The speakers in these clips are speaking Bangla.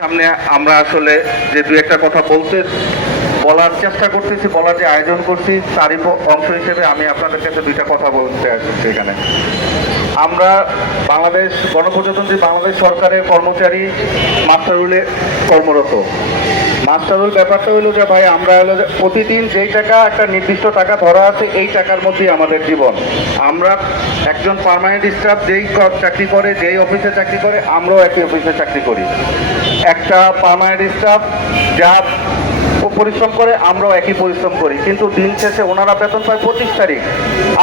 সামনে আমরা আসলে যে দু একটা কথা বলার চেষ্টা করতেছি, বলার যে আয়োজন করছি তারই অংশ হিসেবে আমি আপনাদের কাছে দুইটা কথা বলতে আসছি। এখানে আমরা বাংলাদেশ গণপ্রজাতন্ত্রী বাংলাদেশ সরকারের কর্মচারী মাস্টারুলে কর্মরত। মাস্টারুল ব্যাপারটা হলো যে ভাই আমরা হলো প্রতিদিন যেই টাকা একটা নির্দিষ্ট টাকা ধরা আছে এই টাকার মধ্যেই আমাদের জীবন। আমরা একজন পার্মানেন্ট স্টাফ যেই চাকরি করে, যেই অফিসে চাকরি করে, আমরাও একই অফিসে চাকরি করি। একটা পার্মানেন্ট স্টাফ যা পরিশ্রম করে আমরাও একই পরিশ্রম করি, কিন্তু দিন শেষে ওনারা বেতন পায় 25 তারিখ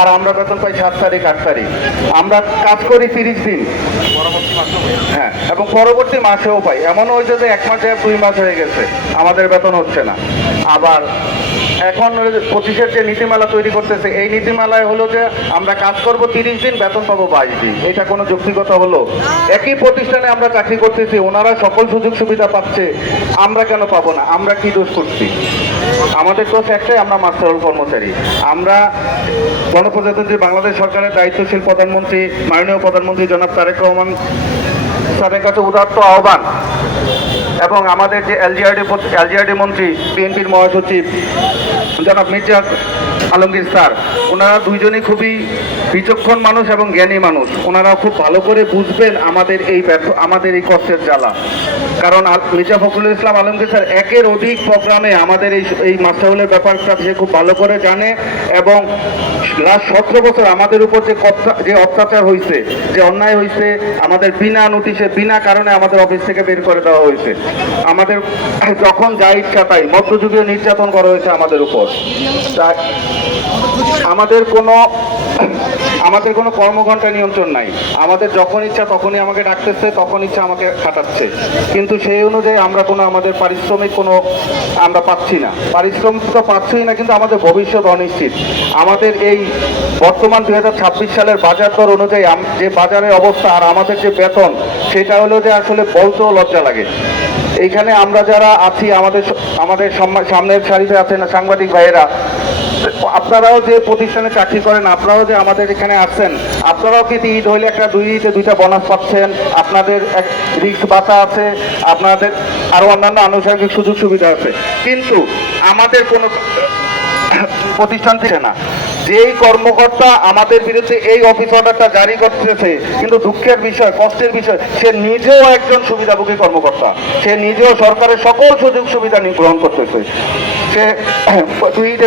আর আমরা বেতন পাই 7 তারিখ 8 তারিখ। আমরা কাজ করি 30 দিন, হ্যাঁ, এবং পরবর্তী মাসেও পাই। এমনও হয়েছে যে 1 মাস 2 মাস হয়ে গেছে আমাদের বেতন হচ্ছে না। আবার এখন 25-এর যে নীতিমালা তৈরি করতেছে, এই নীতিমালায় হলো যে আমরা কাজ করব 30 দিন, বেতন পাবো 22 দিন। এটা কোনো যৌক্তিকতা হলো? একই প্রতিষ্ঠানে আমরা চাকরি করতেছি, ওনারা সকল সুযোগ সুবিধা পাচ্ছে, আমরা কেন পাবো না? আমরা কি দোষ করছি? আমাদের দোষ একটাই, আমরা মাস্টারুল কর্মচারী। আমরা গণপ্রজাতন্ত্রী বাংলাদেশ সরকারের দায়িত্বশীল প্রধানমন্ত্রী, মাননীয় প্রধানমন্ত্রী জনাব তারেক রহমান স্যারের কাছে উদাত্ত আহ্বান, এবং আমাদের যে এলজিআরডি মন্ত্রী, বিএনপির মহাসচিব জনাব মির্জা আলমগীর স্যার, ওনারা দুইজনই খুবই বিচক্ষণ মানুষ এবং জ্ঞানী মানুষ। ওনারা খুব ভালো করে বুঝবেন আমাদের এই কষ্টের জ্বালা। কারণ মির্জা ফখরুল ইসলাম আলমগীর স্যার একের অধিক প্রোগ্রামে আমাদের এই মাস্টারুলের ব্যাপারটা সে খুব ভালো করে জানে, এবং লাস্ট 17 বছর আমাদের উপর যে অত্যাচার হয়েছে, যে অন্যায় হয়েছে, আমাদের বিনা নোটিশে বিনা কারণে আমাদের অফিস থেকে বের করে দেওয়া হয়েছে, আমাদের যখন যা ইচ্ছা তাই মধ্যযুগীয় নির্যাতন করা হয়েছে আমাদের উপর। আমাদের কোনো কর্মঘণ্টা নিয়ন্ত্রণ নাই। আমাদের যখন ইচ্ছা তখনই আমাকে ডাকতেছে, তখন ইচ্ছা আমাকে খাটাচ্ছে, কিন্তু সেই অনুযায়ী আমরা আমাদের পারিশ্রমিক আমরা পাচ্ছি না। পারিশ্রমিক তো পাচ্ছিই না, কিন্তু আমাদের ভবিষ্যৎ অনিশ্চিত। আমাদের এই বর্তমান 2026 সালের বাজার দর অনুযায়ী যে বাজারের অবস্থা আর আমাদের যে বেতন, সেটা হলো যে আসলে বলতেও লজ্জা লাগে। এইখানে আমরা যারা আছি, আমাদের সামনের সারিতে আছেন সাংবাদিক ভাইয়েরা, আপনারাও যে প্রতিষ্ঠানে চাকরি করেন, আপনারাও যে আমাদের এখানে আসছেন, আপনারাও কি ঈদ হইলে একটা ঈদে 2টা বোনাস পাচ্ছেন, আপনাদের এক রিস্ক বাতা আছে, আপনাদের আরো অন্যান্য আনুষঙ্গিক সুযোগ সুবিধা আছে, কিন্তু আমাদের কোনো প্রতিষ্ঠান থেকে না। যেই কর্মকর্তা আমাদের বিরুদ্ধে এই অফিস অর্ডারটা জারি করতেছে, কিন্তু দুঃখের বিষয়, কষ্টের বিষয়, সে নিজেও একজন সুবিধাভোগী কর্মকর্তা, সে নিজেও সরকারের সকল সুযোগ সুবিধা গ্রহণ করতেছে। সে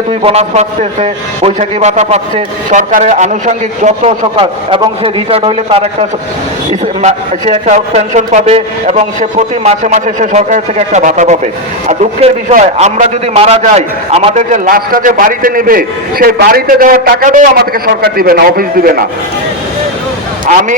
2 বোনাস পাচ্ছেছে, বৈশাখী ভাতা পাচ্ছে, সরকারের আনুষঙ্গিক যত সকাল, এবং সে রিটায়ার্ড হইলে তার সে একটা পেনশন পাবে, এবং সে প্রতি মাসে মাসে সে সরকারের থেকে একটা ভাতা পাবে। আর দুঃখের বিষয়, আমরা যদি মারা যাই, আমাদের যে লাশটা যে বাড়িতে নেবে, সেই বাড়িতে যাওয়ার টাকাটাও আমাদেরকে সরকার দিবে না, অফিস দিবে না। আমি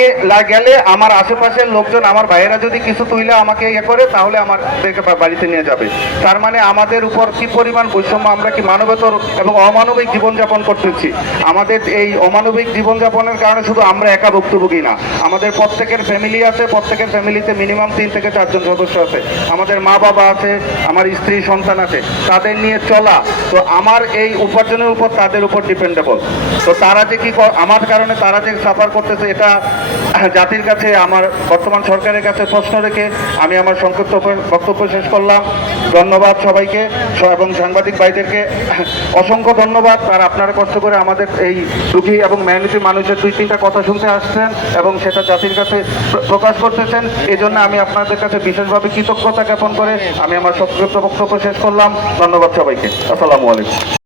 গেলে আমার আশেপাশের লোকজন, আমার ভাইয়েরা যদি কিছু তুইলে আমাকে করে, তাহলে আমাদেরকে বাড়িতে নিয়ে যাবে। তার মানে আমাদের উপর কি পরিমাণ বৈষম্য, আমরা কি মানবেতর এবং অমানবিক জীবনযাপন করতেছি। আমাদের এই অমানবিক জীবনযাপনের কারণে শুধু আমরা একা ভুক্তভোগী না, আমাদের প্রত্যেকের ফ্যামিলি আছে, প্রত্যেকের ফ্যামিলিতে মিনিমাম 3 থেকে 4 জন সদস্য আছে, আমাদের মা বাবা আছে, আমার স্ত্রী সন্তান আছে, তাদের নিয়ে চলা। তো আমার এই উপার্জনের উপর তাদের উপর ডিপেন্ডেবল। তো তারা যে কি আমার কারণে তারা যে সাফার করতেছে, এটা জাতির কাছে, আমার বর্তমান সরকারের কাছে প্রশ্ন রেখে আমি আমার সংক্ষিপ্ত বক্তব্য শেষ করলাম। ধন্যবাদ সবাইকে, এবং সাংবাদিক ভাইদেরকে অসংখ্য ধন্যবাদ। আর আপনারা কষ্ট করে আমাদের এই দুঃখী এবং মেহনতি মানুষের 2-3টা কথা শুনতে আসছেন এবং সেটা জাতির কাছে প্রকাশ করতেছেন। এই জন্য আমি আপনাদের কাছে বিশেষভাবে কৃতজ্ঞতা জ্ঞাপন করে আমি আমার সংক্ষিপ্ত বক্তব্য শেষ করলাম। ধন্যবাদ সবাইকে। আসসালামু আলাইকুম।